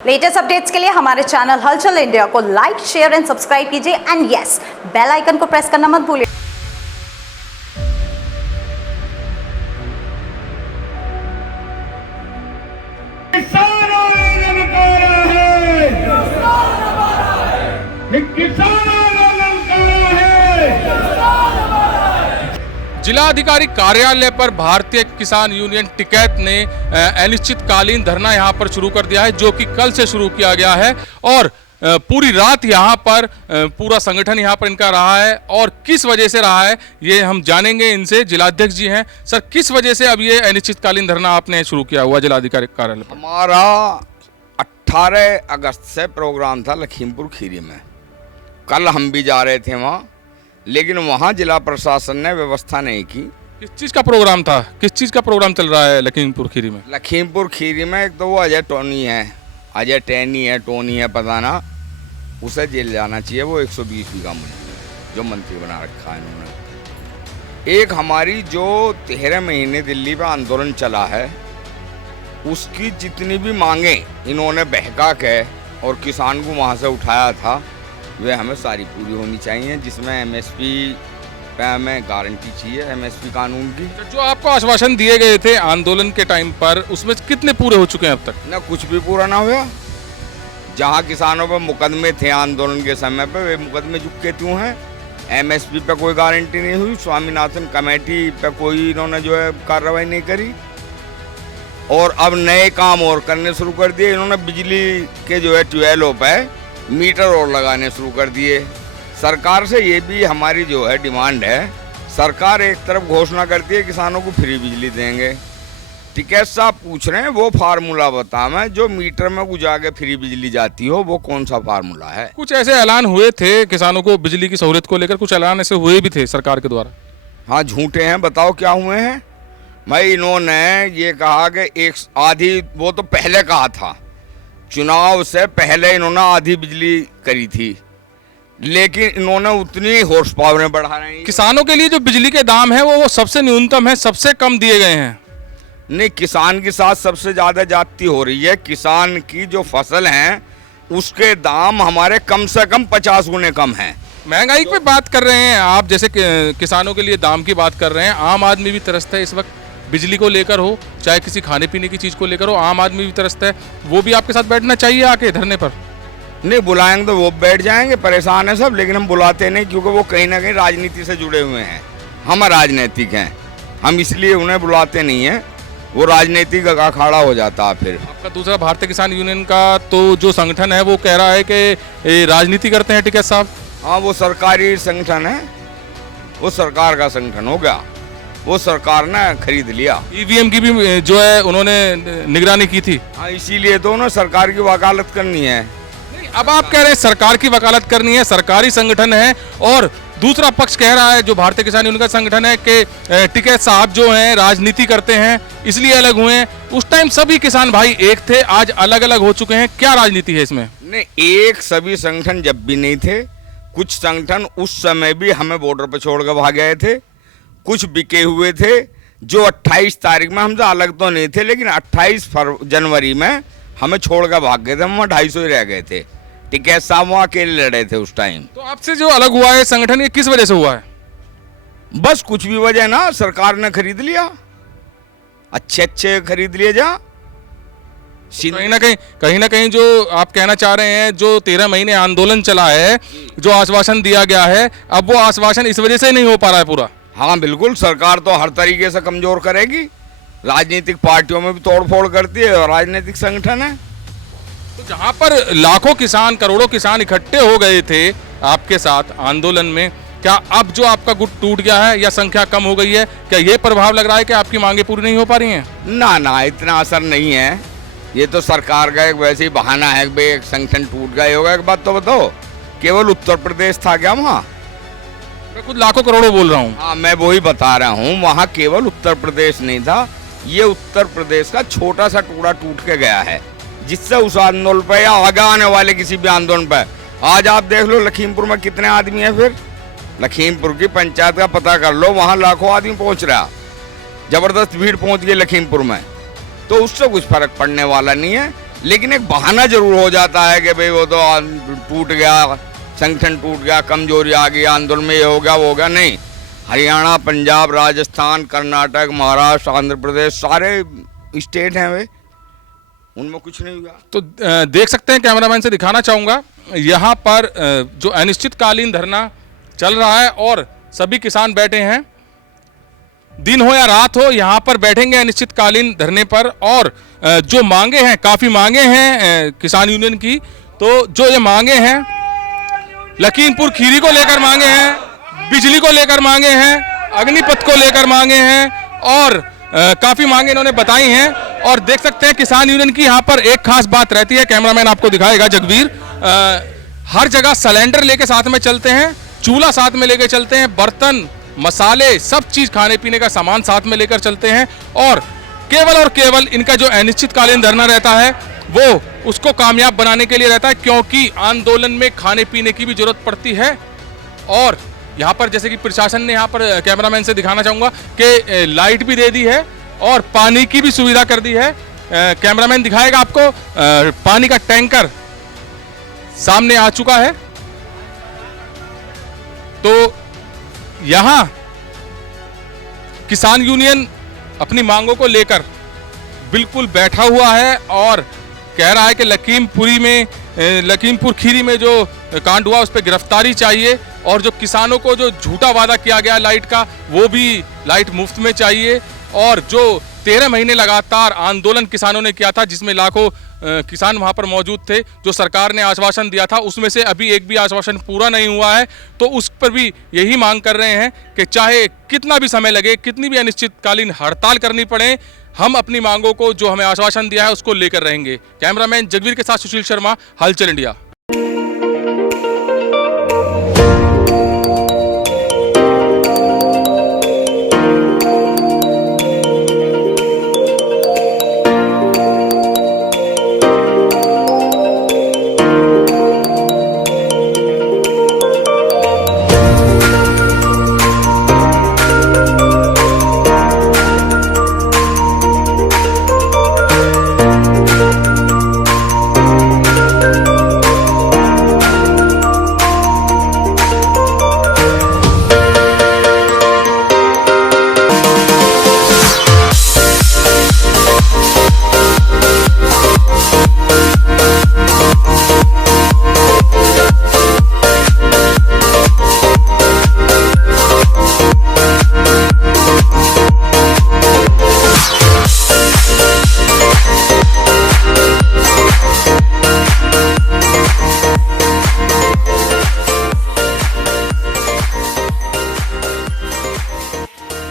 Latest updates के लिए हमारे चैनल हलचल इंडिया को लाइक, शेयर एंड सब्सक्राइब कीजिए एंड यस, बेल आइकन को प्रेस करना मत भूलिए। जिलाधिकारी कार्यालय पर भारतीय किसान यूनियन टिकैत ने अनिश्चितकालीन धरना यहां पर शुरू कर दिया है, जो कि कल से शुरू किया गया है और पूरी रात यहां पर पूरा संगठन यहां पर इनका रहा है। और किस वजह से रहा है ये हम जानेंगे इनसे। जिलाध्यक्ष जी हैं सर, किस वजह से अब ये अनिश्चितकालीन धरना आपने शुरू किया हुआ जिलाधिकारी कार्यालय पर? हमारा 18 अगस्त से प्रोग्राम था लखीमपुर खीरी में। कल हम भी जा रहे थे वहाँ, लेकिन वहाँ जिला प्रशासन ने व्यवस्था नहीं की। किस चीज़ का प्रोग्राम था? किस चीज़ का प्रोग्राम चल रहा है लखीमपुर खीरी में? लखीमपुर खीरी में एक तो वो अजय टोनी है, अजय टैनी है, टोनी है, पता ना, उसे जेल जाना चाहिए। वो 120 बीघा मंत्री जो मंत्री बना रखा है इन्होंने। एक हमारी जो 13 महीने दिल्ली में आंदोलन चला है, उसकी जितनी भी मांगे इन्होंने बहका के और किसान को वहाँ से उठाया था, वे हमें सारी पूरी होनी चाहिए। जिसमें एमएसपी पे हमें गारंटी चाहिए, एमएसपी कानून की। जो आपको आश्वासन दिए गए थे आंदोलन के टाइम पर, उसमें कितने पूरे हो चुके हैं अब तक? ना कुछ भी पूरा ना हुआ। जहाँ किसानों पर मुकदमे थे आंदोलन के समय पे, वे मुकदमे चुके क्यों हैं? एमएसपी पे कोई गारंटी नहीं हुई, स्वामीनाथन कमेटी पे कोई इन्होंने जो है कार्रवाई नहीं करी, और अब नए काम और करने शुरू कर दिए इन्होंने। बिजली के जो है ट्यूबवेलों पे मीटर और लगाने शुरू कर दिए। सरकार से ये भी हमारी जो है डिमांड है, सरकार एक तरफ घोषणा करती है किसानों को फ्री बिजली देंगे, टिकैत साहब पूछ रहे हैं वो फार्मूला बताएं जो मीटर में गुजा के फ्री बिजली जाती हो, वो कौन सा फार्मूला है? कुछ ऐसे ऐलान हुए थे किसानों को बिजली की सहूलियत को लेकर, कुछ ऐलान ऐसे हुए भी थे सरकार के द्वारा? हाँ, झूठे हैं, बताओ क्या हुए हैं? भाई इन्होंने ये कहा कि एक आधी, वो तो पहले कहा था, चुनाव से पहले इन्होंने आधी बिजली करी थी, लेकिन इन्होंने उतनी हॉर्स पावर बढ़ा नहीं। किसानों के लिए जो बिजली के दाम है वो सबसे न्यूनतम है, सबसे कम दिए गए हैं। नहीं, किसान के साथ सबसे ज्यादा जाती हो रही है। किसान की जो फसल है उसके दाम हमारे कम से कम 50 गुने कम हैं। महंगाई पे बात कर रहे हैं आप, जैसे किसानों के लिए दाम की बात कर रहे हैं। आम आदमी भी त्रस्त है इस वक्त, बिजली को लेकर हो चाहे किसी खाने पीने की चीज़ को लेकर हो, आम आदमी भी त्रस्त है। वो भी आपके साथ बैठना चाहिए आके धरने पर? नहीं, बुलाएंगे तो वो बैठ जाएंगे, परेशान है सब, लेकिन हम बुलाते नहीं क्योंकि वो कहीं ना कहीं राजनीति से जुड़े हुए हैं। हम राजनीतिक हैं, हम इसलिए उन्हें बुलाते नहीं हैं, वो राजनीतिक का अखाड़ा हो जाता है। फिर आपका दूसरा भारतीय किसान यूनियन का तो जो संगठन है वो कह रहा है कि राजनीति करते हैं टिकैत साहब। हाँ, वो सरकारी संगठन है, वो सरकार का संगठन हो गया, वो सरकार ने खरीद लिया। ईवीएम की भी जो है उन्होंने निगरानी की थी। हाँ, इसीलिए तो ना सरकार की वकालत करनी है। नहीं, अब आप कह रहे हैं सरकार की वकालत करनी है, सरकारी संगठन है, और दूसरा पक्ष कह रहा है जो भारतीय किसान यूनियन का संगठन है कि टिकैत साहब जो हैं राजनीति करते हैं इसलिए अलग हुए हैं। उस टाइम सभी किसान भाई एक थे, आज अलग अलग हो चुके हैं, क्या राजनीति है इसमें? नहीं, एक सभी संगठन जब भी नहीं थे, कुछ संगठन उस समय भी हमें बॉर्डर पर छोड़ कर भाग गए थे, कुछ बिके हुए थे जो 28 तारीख में हमसे अलग तो नहीं थे, लेकिन 28 जनवरी में हमें छोड़ कर भाग गए थे। हम 250 ही रह गए थे। टिकैत साहब वहाँ अकेले लड़े थे उस टाइम। तो आपसे जो अलग हुआ है संगठन, ये किस वजह से हुआ है? बस कुछ भी वजह ना, सरकार ने खरीद लिया, अच्छे खरीद लिए। जा कहीं ना कहीं जो आप कहना चाह रहे हैं, जो 13 महीने आंदोलन चला है, जो आश्वासन दिया गया है, अब वो आश्वासन इस वजह से नहीं हो पा रहा है पूरा। हाँ बिल्कुल, सरकार तो हर तरीके से कमजोर करेगी, राजनीतिक पार्टियों में भी तोड़फोड़ करती है और राजनीतिक संगठन है। तो जहां पर लाखों किसान, करोड़ों किसान इकट्ठे हो गए थे आपके साथ आंदोलन में, क्या अब जो आपका गुट टूट गया है या संख्या कम हो गई है, क्या ये प्रभाव लग रहा है कि आपकी मांगे पूरी नहीं हो पा रही हैं? ना, इतना असर नहीं है। ये तो सरकार का एक वैसे ही बहाना है कि एक संगठन टूट गया होगा। एक बात तो बताओ, केवल उत्तर प्रदेश था क्या वहाँ? मैं खुद लाखों करोड़ों बोल रहा हूँ। हाँ, मैं वही बता रहा हूँ, वहाँ केवल उत्तर प्रदेश नहीं था, ये उत्तर प्रदेश का छोटा सा टुकड़ा टूट के गया है, जिससे उस आंदोलन पर या आगे आने वाले किसी भी आंदोलन पर, आज आप देख लो लखीमपुर में कितने आदमी हैं। फिर लखीमपुर की पंचायत का पता कर लो, वहाँ लाखों आदमी पहुँच रहा, जबरदस्त भीड़ पहुँच गई लखीमपुर में। तो उससे कुछ फर्क पड़ने वाला नहीं है। लेकिन एक बहाना जरूर हो जाता है कि भाई वो तो टूट गया, संगठन टूट गया, कमजोरी आ गई, आंदोलन में ये हो गया वो हो गया। नहीं, हरियाणा, पंजाब, राजस्थान, कर्नाटक, महाराष्ट्र, आंध्र प्रदेश, सारे स्टेट हैं वे, उनमें कुछ नहीं हुआ। तो देख सकते हैं, कैमरामैन से दिखाना चाहूँगा, यहाँ पर जो अनिश्चितकालीन धरना चल रहा है और सभी किसान बैठे हैं, दिन हो या रात हो यहाँ पर बैठेंगे अनिश्चितकालीन धरने पर। और जो मांगे हैं, काफ़ी मांगे हैं किसान यूनियन की, तो जो ये मांगे हैं, लखीमपुर खीरी को लेकर मांगे हैं, बिजली को लेकर मांगे हैं, अग्निपथ को लेकर मांगे हैं और काफ़ी मांगे इन्होंने बताई हैं। और देख सकते हैं किसान यूनियन की यहाँ पर एक खास बात रहती है, कैमरामैन आपको दिखाएगा जगवीर, हर जगह सिलेंडर लेके साथ में चलते हैं, चूल्हा साथ में लेके चलते हैं, बर्तन, मसाले, सब चीज़ खाने पीने का सामान साथ में लेकर चलते हैं। और केवल इनका जो अनिश्चितकालीन धरना रहता है वो उसको कामयाब बनाने के लिए रहता है, क्योंकि आंदोलन में खाने पीने की भी जरूरत पड़ती है। और यहाँ पर जैसे कि प्रशासन ने यहाँ पर, कैमरामैन से दिखाना चाहूँगा कि लाइट भी दे दी है और पानी की भी सुविधा कर दी है। कैमरामैन दिखाएगा आपको, पानी का टैंकर सामने आ चुका है। तो यहाँ किसान यूनियन अपनी मांगों को लेकर बिल्कुल बैठा हुआ है और कह रहा है कि लखीमपुर खीरी में जो कांड हुआ उस पर गिरफ्तारी चाहिए और जो किसानों को जो झूठा वादा किया गया लाइट का, वो भी लाइट मुफ्त में चाहिए। और जो 13 महीने लगातार आंदोलन किसानों ने किया था, जिसमें लाखों किसान वहां पर मौजूद थे, जो सरकार ने आश्वासन दिया था उसमें से अभी एक भी आश्वासन पूरा नहीं हुआ है, तो उस पर भी यही मांग कर रहे हैं कि चाहे कितना भी समय लगे, कितनी भी अनिश्चितकालीन हड़ताल करनी पड़े, हम अपनी मांगों को, जो हमें आश्वासन दिया है, उसको लेकर रहेंगे। कैमरामैन जगवीर के साथ सुशील शर्मा, हलचल इंडिया।